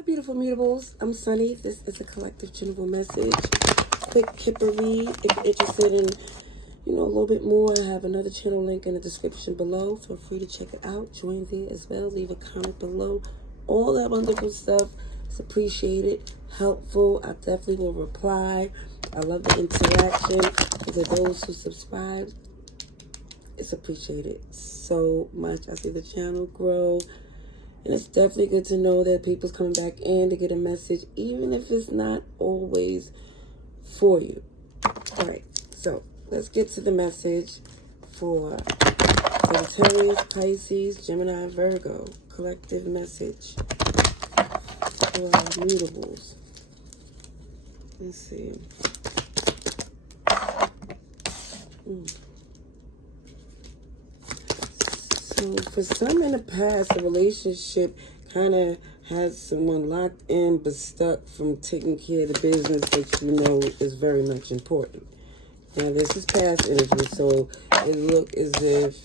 Hi, beautiful mutables. I'm Sunny. This is a collective general message. Quick Kipper read. If you're interested in, a little bit more, I have another channel link in the description below. Feel free to check it out. Join there as well. Leave a comment below. All that wonderful stuff. It's appreciated, helpful. I definitely will reply. I love the interaction. And to those who subscribe, it's appreciated so much. I see the channel grow. And it's definitely good to know that people's coming back in to get a message, even if it's not always for you. All right, so let's get to the message for Sagittarius, Pisces, Gemini, and Virgo. Collective message for mutables. Let's see. So for some in the past, a relationship kind of has someone locked in but stuck from taking care of the business that you know is very much important. Now this is past energy, so it look as if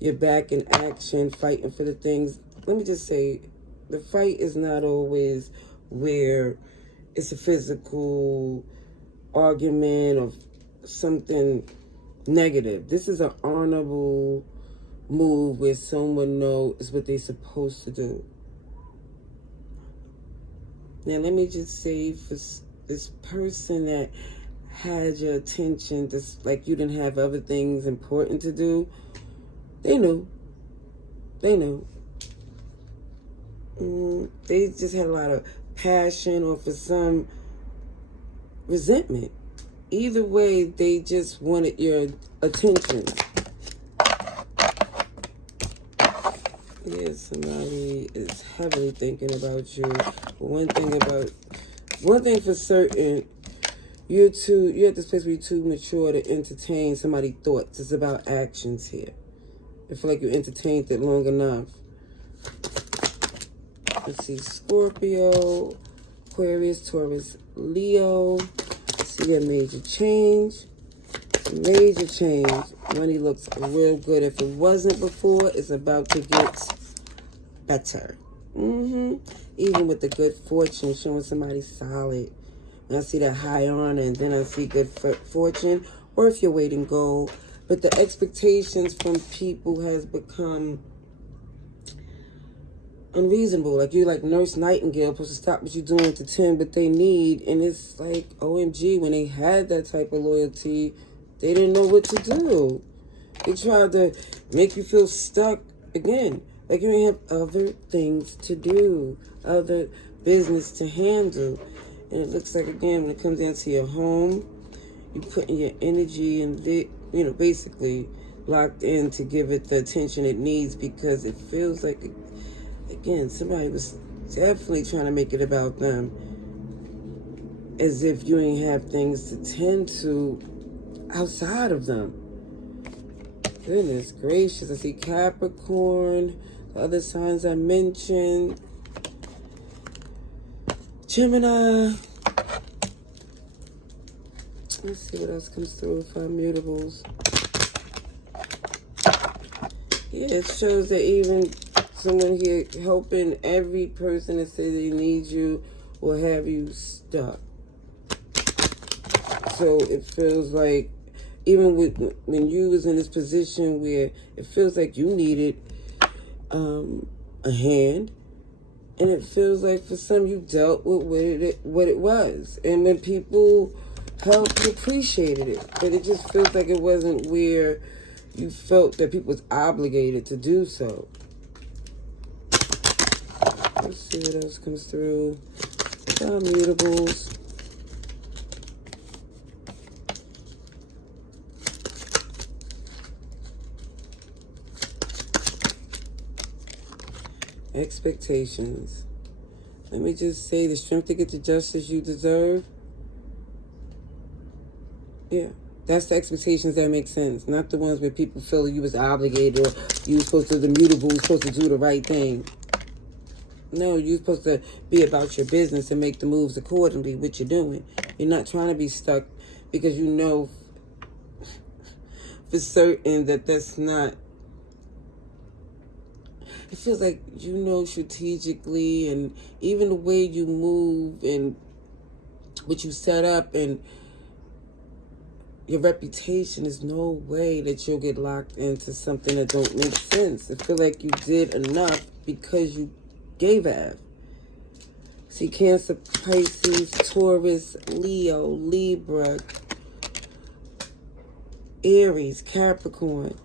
you're back in action, fighting for the things. Let me just say, the fight is not always where it's a physical argument or something negative. This is an honorable move where someone knows what they're supposed to do. Now, let me just say, for this person that had your attention, just like you didn't have other things important to do, they knew. They knew. They just had a lot of passion, or for some, resentment. Either way, they just wanted your attention. Yeah, somebody is heavily thinking about you. But one thing for certain, you're at this place where you're too mature to entertain somebody's thoughts. It's about actions here. I feel like you entertained it long enough. Let's see, Scorpio, Aquarius, Taurus, Leo. See a major change. Major change. Money looks real good. If it wasn't before, it's about to get better. Even with the good fortune, showing somebody solid. And I see that high honor, and then I see good fortune. Or if you're waiting gold. But the expectations from people has become unreasonable. Like you, like Nurse Nightingale, supposed to stop what you're doing to 10 what they need. And it's like, OMG, when they had that type of loyalty, they didn't know what to do. They tried to make you feel stuck again. Like you didn't have other things to do, other business to handle. And it looks like, again, when it comes down to your home, you're putting your energy and, basically locked in to give it the attention it needs, because it feels like, again, somebody was definitely trying to make it about them, as if you ain't have things to tend to outside of them. Goodness gracious. I see Capricorn, the other signs I mentioned, Gemini. Let's see what else comes through for our mutables. Yeah, it shows that even someone here helping every person that says they need you will have you stuck. So it feels like, even when you was in this position where it feels like you needed a hand, and it feels like for some you dealt with what it was, and when people helped, you appreciated it, but it just feels like it wasn't where you felt that people was obligated to do so. Let's see what else comes through. Mutables. Expectations. Let me just say, the strength to get the justice you deserve. Yeah, that's the expectations that make sense, not the ones where people feel you was obligated, or you was supposed to, the mutable was supposed to do the right thing. No, you're supposed to be about your business and make the moves accordingly, what you're doing. You're not trying to be stuck because you know for certain that that's not it feels like you know strategically, and even the way you move and what you set up and your reputation, is no way that you'll get locked into something that don't make sense. I feel like you did enough because you gave Av. See, Cancer, Pisces, Taurus, Leo, Libra, Aries, Capricorn.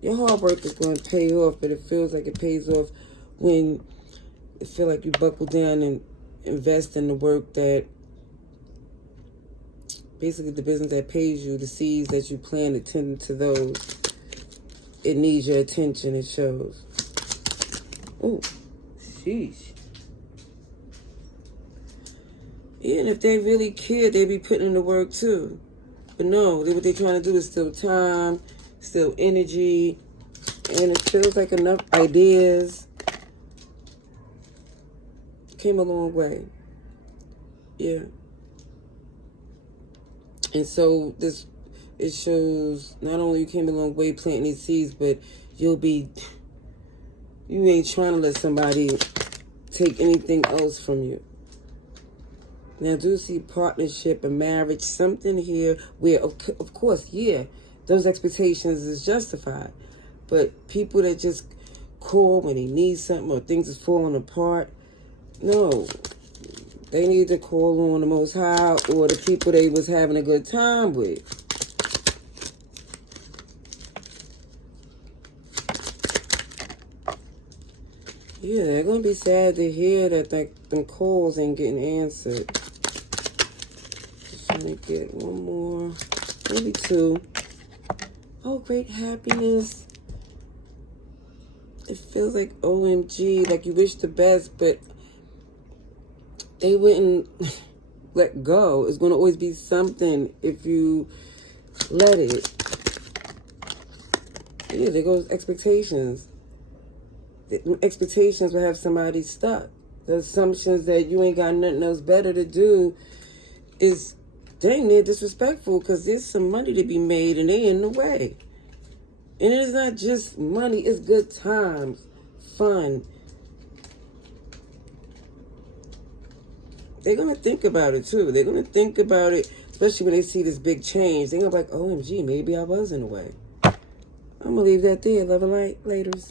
Your hard work is going to pay off, but it feels like it pays off when it feel like you buckle down and invest in the work that, basically the business that pays you, the seeds that you plant, attending to those. It needs your attention, it shows. Oh, sheesh. Yeah, and if they really cared, they'd be putting in the work too. But no, what they're trying to do is steal time, steal energy, and it feels like enough ideas came a long way. Yeah. And so it shows not only you came a long way planting these seeds, but you ain't trying to let somebody take anything else from you. Now, I do see partnership and marriage, something here where, of course, yeah, those expectations is justified. But people that just call when they need something or things is falling apart, no. They need to call on the Most High or the people they was having a good time with. Yeah, they're going to be sad to hear that them calls ain't getting answered. Just trying to get one more, maybe two. Oh, great happiness. It feels like OMG, like you wish the best, but they wouldn't let go. It's going to always be something if you let it. Yeah, there goes expectations. The expectations will have somebody stuck. The assumptions that you ain't got nothing else better to do is dang near disrespectful, because there's some money to be made and they in the way. And it is not just money, it's good times, fun. They're going to think about it too. They're going to think about it, especially when they see this big change. They're going to be like, OMG, maybe I was in the way. I'm going to leave that there. Love and light. Laters.